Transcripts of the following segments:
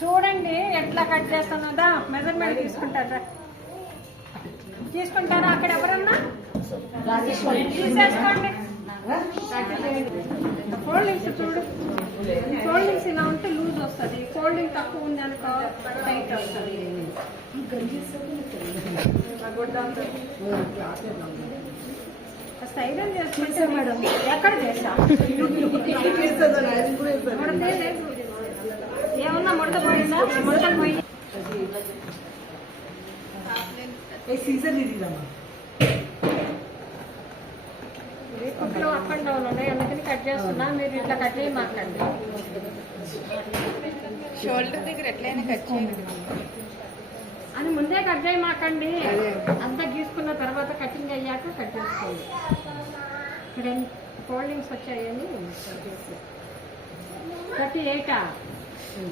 చూడండి ఎట్లా cut చేస్తున్నదా measurement తీసుకుంటారా? తీసుకుంటారా అక్కడ ఎవరన్నా? తీసేసుకోండి. ఫోల్డింగ్స్ చూడు. ఫోల్డింగ్స్ ఇలా ఉంటే లూజ్ వస్తుంది. ఫోల్డింగ్ తక్కువ ఉంది అనుకో టైట్ వస్తుంది. ఐరన్ చేసుకుంటే మేడం. ఎక్కడ చేసా ముడతే ఇదిదమ్మా అప్ అండ్ డౌన్ ఉన్నాయి అందుకని కట్ చేస్తున్నా మీరు ఇట్లా కట్ చేయి మాట్లాడండి షోల్డర్ దగ్గర ఎట్లయినా కట్ చేయండి అని ముందే కట్ అంతా గీసుకున్న తర్వాత కటింగ్ అయ్యాక కట్ చేసుకోండి ఇక్కడ ఫోల్డింగ్స్ వచ్చాయని కట్ ఎయిటా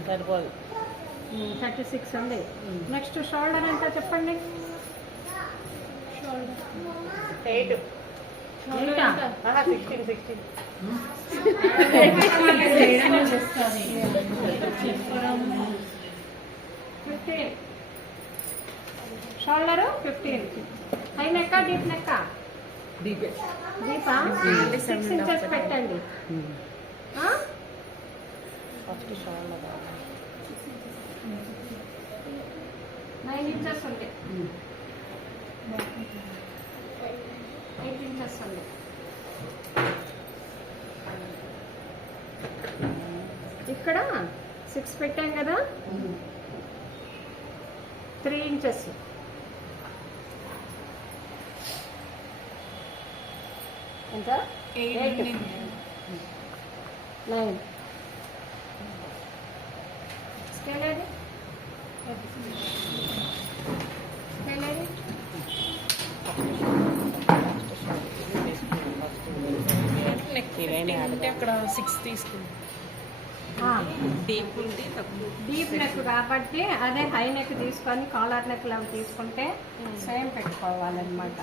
సరిపోదు. థర్టీ సిక్స్ ఉంది నెక్స్ట్ షోల్డర్ ఎంత చెప్పండి? Eight. Sixteen sixteen. Fifteen. Shoulder fifteen. High నెక్క డీప్ నెక్క? డీపే. సిక్స్ ఇంచెస్ పెట్టండి. ఆ? ఫస్ట్ షోల్డర్ నైన్ ఇంచెస్ ఉంది ఎయిట్ ఇంచెస్ ఉంది ఇక్కడ సిక్స్ పెట్టాం కదా? త్రీ ఇంచెస్ ఎంత? నైన్ అక్కడ సిక్స్ తీసుకుంది డీప్ ఉంటే తక్కువ. డీప్ నెక్ కాబట్టి అదే హై నెక్ తీసుకొని కాలర్ నెక్ లాగా తీసుకుంటే సేమ్ పెట్టుకోవాలన్నమాట.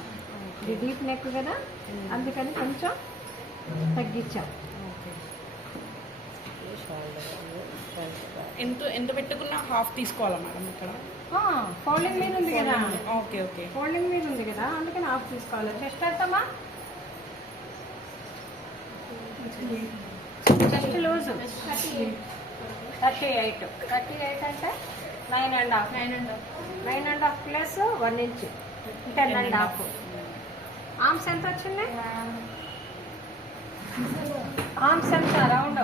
ఇది డీప్ నెక్ కదా అందుకని కొంచెం తగ్గించాం. ఎంత ఎంత పెట్టుకున్నా హాఫ్ తీసుకోవాలా మేడం ఇక్కడ? ఫోల్డింగ్ మీద ఉంది కదా. Okay okay. ఫోల్డింగ్ మీద ఉంది కదా అందుకని ఆఫ్ తీసుకోవాలి. చెస్ట్ ఎంతమ్మా chest loose thirty eight thirty eight అంటే nine and half nine and half nine and half plus one inch ten and half arms ఎంత వచ్చింది? ఆర్మ్స్ ఎంత రౌండ్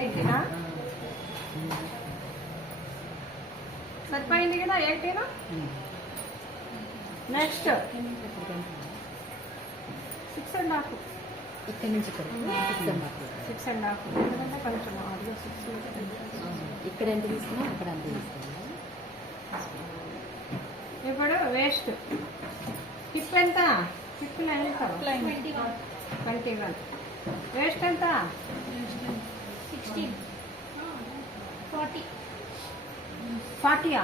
ఎయిటీనా సరిపోయింది కదా ఎయిటీనా? నెక్స్ట్ సిక్స్ అండ్ హాఫ్ ఇక్కడ నుంచి ఇక్కడ. సిక్స్ అండ్ హాఫ్ ఎందుకంటే కొంచెం సిక్స్ ఇక్కడ ఎంత తీసుకున్నా అక్కడ అంత తీసుకున్నా. ఇప్పుడు వేస్ట్ హిప్ ఎంత? హిప్ ఎంత ట్వంటీ వన్ వేస్ట్ ఎంత? సిక్స్టీన్ ఫార్టీ ఫార్టీయా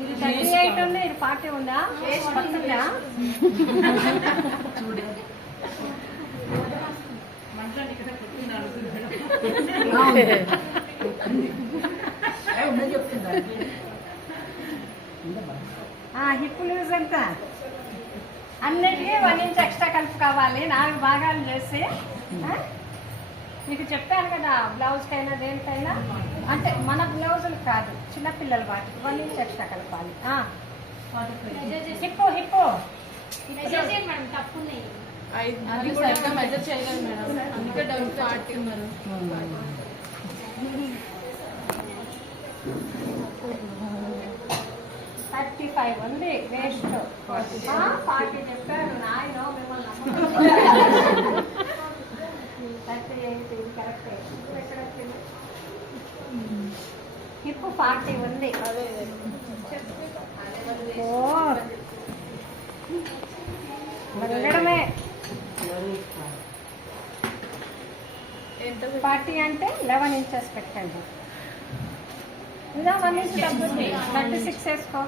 ఇది థర్టీ ఎయిట్ ఉంది ఇది ఫార్టీ ఉందా? పక్కదా? హిప్ లూజ్ ఎంత అన్నిటికీ వన్ ఇంచ్ ఎక్స్ట్రా కలిపి కావాలి. నాలుగు భాగాలు చేసి? మీకు చెప్పాను కదా బ్లౌజ్కైనా దేనికైనా. అంటే మన బ్లౌజులు కాదు చిన్నపిల్లల వాటికి వన్ ఇంచ్ ఎక్స్ట్రా కలపాలి. Hip hip. తప్పు ఉన్నాయి అది సరిగ్గా మెజర్ చేయలేదు మేడం అందుకే డౌన్ ఫార్టీ ఉన్నారు థర్టీ ఫైవ్ ఉంది వేస్ట్ ఫార్టీ చెప్పారు నాయన మిమ్మల్ని థర్టీ ఎయిట్ ఇది కరెక్ట్. ఫార్టీ ఉంది. వెళ్ళడమే. ఫార్టీ అంటే లెవెన్ ఇంచెస్ పెట్టండి. ఇలా వన్ ఇంచ్ తగ్గుతుంది థర్టీ సిక్స్ వేసుకో.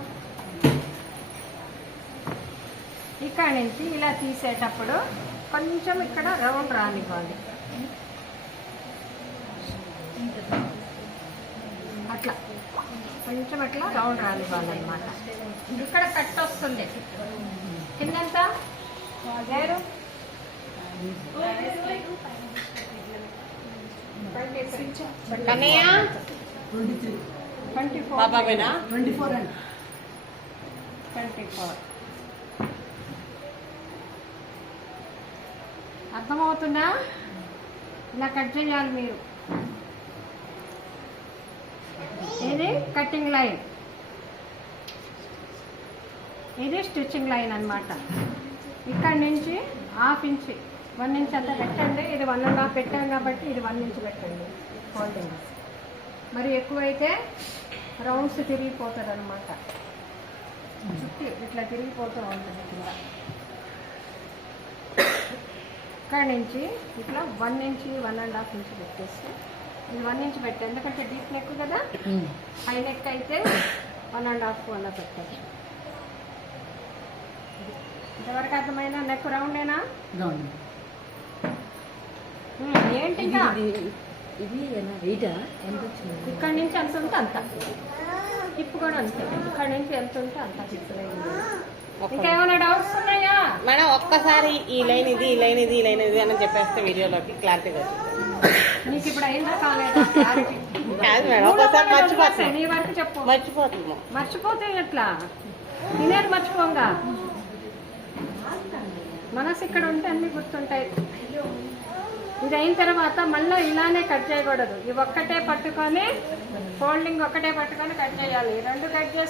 ఇక్కడ నుంచి ఇలా తీసేటప్పుడు కొంచెం ఇక్కడ రౌండ్ రానివ్వాలి అట్లా. కొంచెం అట్లా రౌండ్ రానివ్వాలన్నమాట. ఇక్కడ కట్ వస్తుంది. కిందంతా ట్వంటీ ఫోర్. Twenty four. అండి ట్వంటీ ఫోర్. అర్థమవుతుందా? ఇలా కట్ చేయాలి మీరు. ఇది కటింగ్ లైన్. ఇది స్టిచ్చింగ్ లైన్ అన్నమాట. ఇక్కడ నుంచి హాఫ్ ఇంచ్ వన్ ఇంచ్ అంతా పెట్టండి. ఇది వన్ అండ్ హాఫ్ పెట్టాం కాబట్టి ఇది వన్ ఇంచ్ పెట్టండి. ఫోల్డింగ్ మరి ఎక్కువైతే రౌండ్స్ తిరిగిపోతుంది అనమాట చుట్టి ఇట్లా తిరిగిపోతూ ఉంటుంది కింద. ఇక్కడ నుంచి ఇట్లా one inch one and half inch పెట్టేసి ఇది వన్ ఇంచ్ పెట్టే ఎందుకంటే డీప్ నెక్ కదా? హై నెక్ అయితే వన్ అండ్ హాఫ్ అలా పెట్టచ్చు. ఇంతవరకు అర్థమైనా నెక్ రౌండేనా ఏంటి ఇది ఇది ఎలా వెయిటా ఎంత వచ్చింది? ఇక్కడ నుంచి ఎంత ఉంటే అంత. హిప్ కూడా అంతే. ఇక్కడ నుంచి ఎంత ఉంటే అంత. హిప్ లైన్ ఇంకేమైనా డౌట్స్ ఉన్నాయా? మేడం ఒక్కసారి ఈ లైన్ ఇది ఈ లైన్ ఇది ఈ లైన్ ఇది అని చెప్పేస్తే వీడియోలోకి క్లారిటీగా నీకు ఇప్పుడు అయిందా కాలేదా. కాదు మేడం మూడో ఒకసారి పని మర్చిపోతాం వదిలేసేయ్, నీ వరకు చెప్పు. మర్చిపోతున్నాం. మర్చిపోతే ఎట్లా? తినేది మర్చిపోంగా? మనసు ఇక్కడ ఉంటే అన్ని గుర్తుంటాయి. ఇది అయిన తర్వాత మళ్ళీ ఇలానే కట్ చేయకూడదు. ఇవి ఒక్కటే పట్టుకొని ఫోల్డింగ్ ఒక్కటే పట్టుకొని కట్ చేయాలి. రెండు కట్ చేస్తే